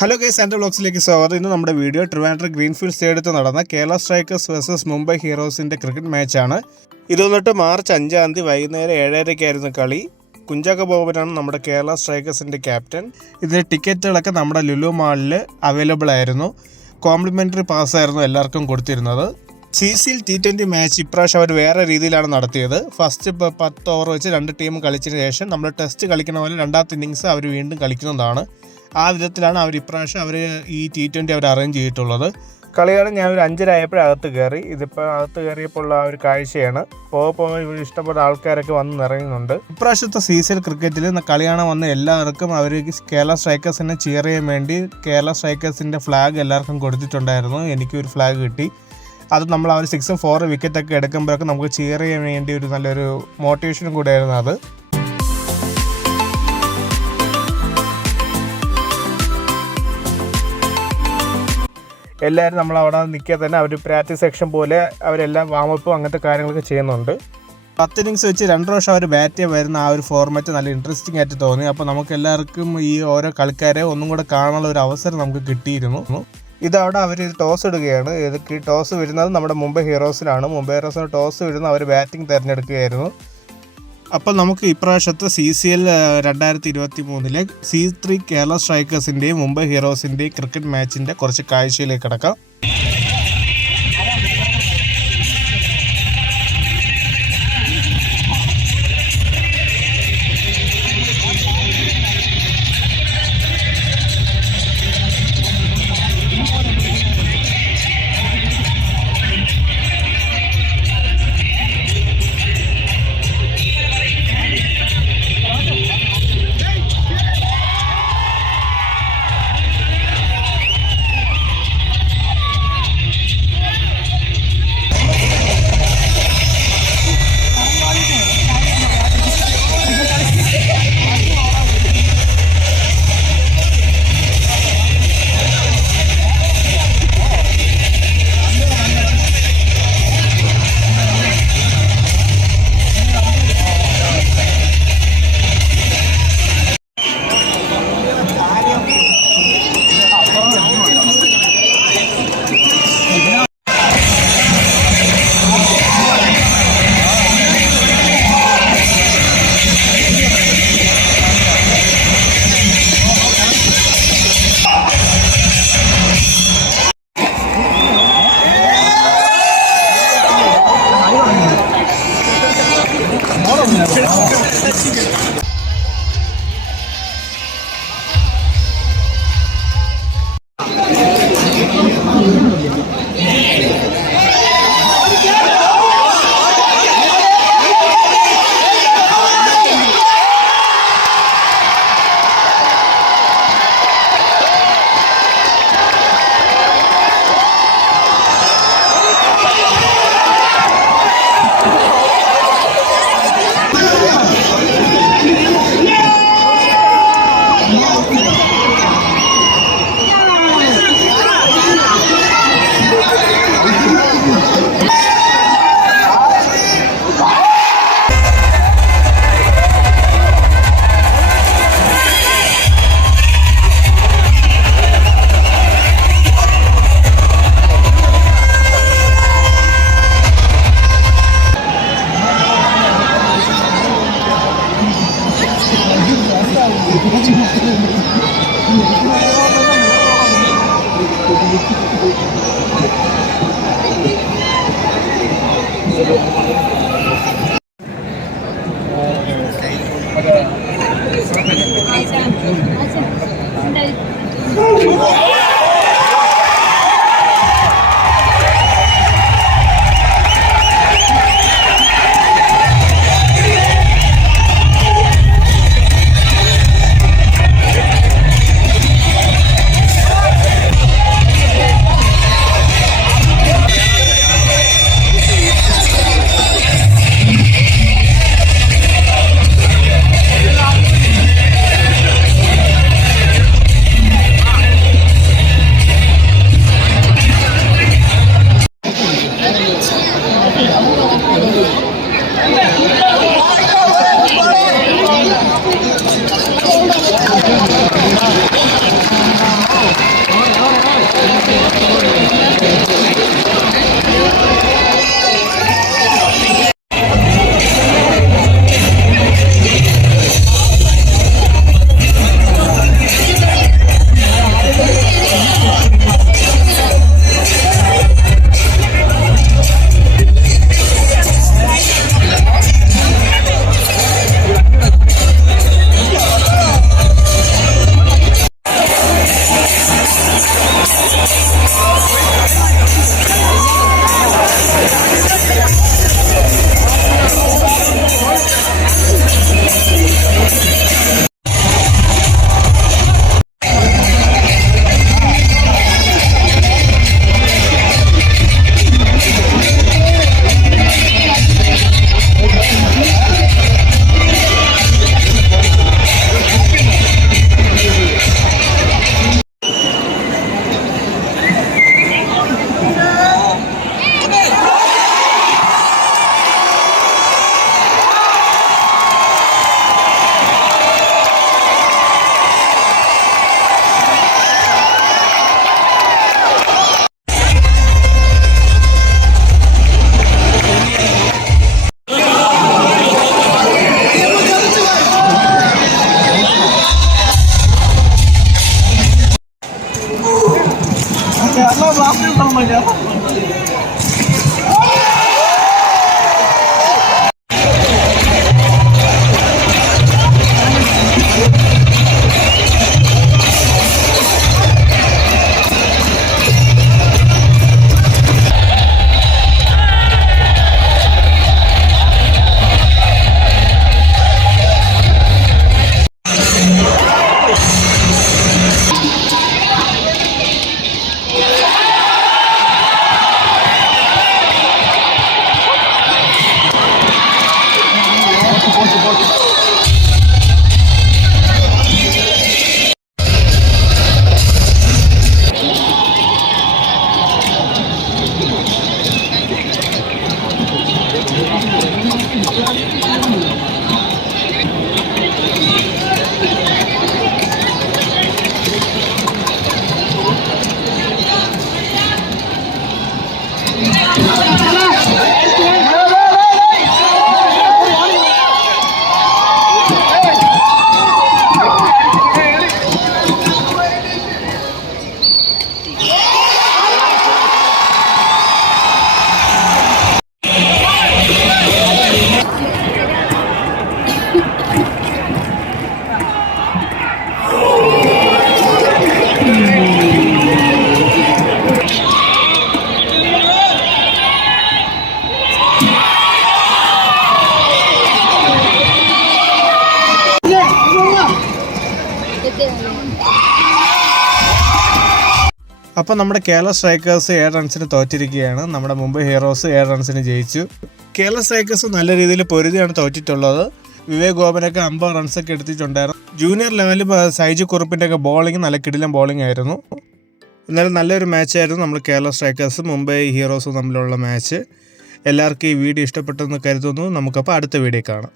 Hello guys, Santovlogz സ്വാഗതം. ഇന്ന് നമ്മുടെ വീഡിയോ ട്രിവാൻഡ്രം ഗ്രീൻഫീൽഡ് സ്റ്റേഡിയത്തിൽ നടന്ന കേരള സ്ട്രൈക്കേഴ്സ് വേഴ്സസ് മുംബൈ ഹീറോസിൻ്റെ ക്രിക്കറ്റ് മാച്ചാണ്. ഇത് വന്നിട്ട് മാർച്ച് 5-ാം തീയതി വൈകുന്നേരം 7:30 കളി. കുഞ്ചാക്ക ബോബനാണ് നമ്മുടെ കേരള സ്ട്രൈക്കേഴ്സിൻ്റെ ക്യാപ്റ്റൻ. ഇതിൻ്റെ ടിക്കറ്റുകളൊക്കെ നമ്മുടെ ലുലു മാളിൽ അവൈലബിൾ ആയിരുന്നു. കോംപ്ലിമെൻ്ററി പാസ്സായിരുന്നു എല്ലാവർക്കും കൊടുത്തിരുന്നത്. CCL T20 മാച്ച് ഇപ്രാവശ്യം അവർ വേറെ രീതിയിലാണ് നടത്തിയത്. ഫസ്റ്റ് 10 ഓവർ വെച്ച് 2 ടീം കളിച്ചതിന് ശേഷം നമ്മൾ ടെസ്റ്റ് കളിക്കുന്ന പോലെ രണ്ടാമത്തെ ഇന്നിങ്സ് അവർ വീണ്ടും കളിക്കുന്നതാണ്. ആ വിധത്തിലാണ് അവർ ഇപ്രാവശ്യം ഈ T20 അവർ അറേഞ്ച് ചെയ്തിട്ടുള്ളത്. കളിയാണ് ഞാൻ ഒരു 5:30 ആയപ്പോഴും അകത്ത് കയറി. ഇതിപ്പോൾ അകത്ത് കയറിയപ്പോൾ ഉള്ള ഒരു കാഴ്ചയാണ്. പോകെ ഇവിടെ ഇഷ്ടപ്പെട്ട ആൾക്കാരൊക്കെ വന്ന് നിറയുന്നുണ്ട്. ഇപ്രാവശ്യത്തെ CCL ക്രിക്കറ്റിൽ കളി കാണാൻ വന്ന എല്ലാവർക്കും അവർ കേരള സ്ട്രൈക്കേഴ്സിനെ ചിയർ ചെയ്യാൻ വേണ്ടി കേരള സ്ട്രൈക്കേഴ്സിൻ്റെ ഫ്ലാഗ് എല്ലാവർക്കും കൊടുത്തിട്ടുണ്ടായിരുന്നു. എനിക്കൊരു ഫ്ലാഗ് കിട്ടി. അത് നമ്മൾ അവർ 6 4 വിക്കറ്റൊക്കെ എടുക്കുമ്പോഴൊക്കെ നമുക്ക് ചിയർ ചെയ്യാൻ വേണ്ടി ഒരു നല്ലൊരു മോട്ടിവേഷനും കൂടെയായിരുന്നു അത്. എല്ലാവരും നമ്മളവിടെ നിൽക്കുക തന്നെ അവർ പ്രാക്ടീസ് സെക്ഷൻ പോലെ അവരെല്ലാം വാമപ്പും അങ്ങനത്തെ കാര്യങ്ങളൊക്കെ ചെയ്യുന്നുണ്ട്. 10 ഇന്നിങ്സ് വെച്ച് 2 പ്രാവശ്യം അവർ ബാറ്റ് ചെയ്യാൻ വരുന്ന ആ ഒരു ഫോർമാറ്റ് നല്ല ഇൻട്രസ്റ്റിംഗ് ആയിട്ട് തോന്നി. അപ്പോൾ നമുക്ക് എല്ലാവർക്കും ഈ ഓരോ കളിക്കാരെ ഒന്നും കൂടെ കാണാനുള്ള ഒരു അവസരം നമുക്ക് കിട്ടിയിരുന്നു. ഇതവിടെ അവർ ടോസ് ഇടുകയാണ്. ഈ ടോസ് വരുന്നത് നമ്മുടെ മുംബൈ ഹീറോസിലാണ്. മുംബൈ ഹീറോസിന് ടോസ് വിടുന്ന അവർ ബാറ്റിംഗ് തിരഞ്ഞെടുക്കുകയായിരുന്നു. അപ്പോൾ നമുക്ക് ഇപ്രാവശ്യത്തെ CCL 2023 C3 കേരള സ്ട്രൈക്കേഴ്സിൻ്റെയും മുംബൈ ഹീറോസിൻ്റെയും ക്രിക്കറ്റ് മാച്ചിൻ്റെ കുറച്ച് കാഴ്ചയിലേക്ക് കിടക്കാം. അപ്പോൾ നമ്മുടെ കേരള സ്ട്രൈക്കേഴ്സ് 7 റൺസിന് തോറ്റിരിക്കുകയാണ്. നമ്മുടെ മുംബൈ ഹീറോസ് 7 റൺസിന് ജയിച്ചു. കേരള സ്ട്രൈക്കേഴ്സ് നല്ല രീതിയിൽ പൊരുതിയാണ് തോറ്റിട്ടുള്ളത്. വിവേക് ഗോപനൊക്കെ 50 റൺസൊക്കെ എടുത്തിട്ടുണ്ടായിരുന്നു. ജൂനിയർ ലെവലിൽ സൈജു കുറുപ്പിൻ്റെ ഒക്കെ ബോളിംഗ് നല്ല കിടിലൻ ബോളിംഗ് ആയിരുന്നു. എന്നാലും നല്ലൊരു മാച്ചായിരുന്നു നമ്മൾ കേരള സ്ട്രൈക്കേഴ്സും മുംബൈ ഹീറോസും തമ്മിലുള്ള മാച്ച്. എല്ലാവർക്കും ഈ വീഡിയോ ഇഷ്ടപ്പെട്ടെന്ന് കരുതുന്നു. നമുക്കപ്പോൾ അടുത്ത വീഡിയോ കാണാം.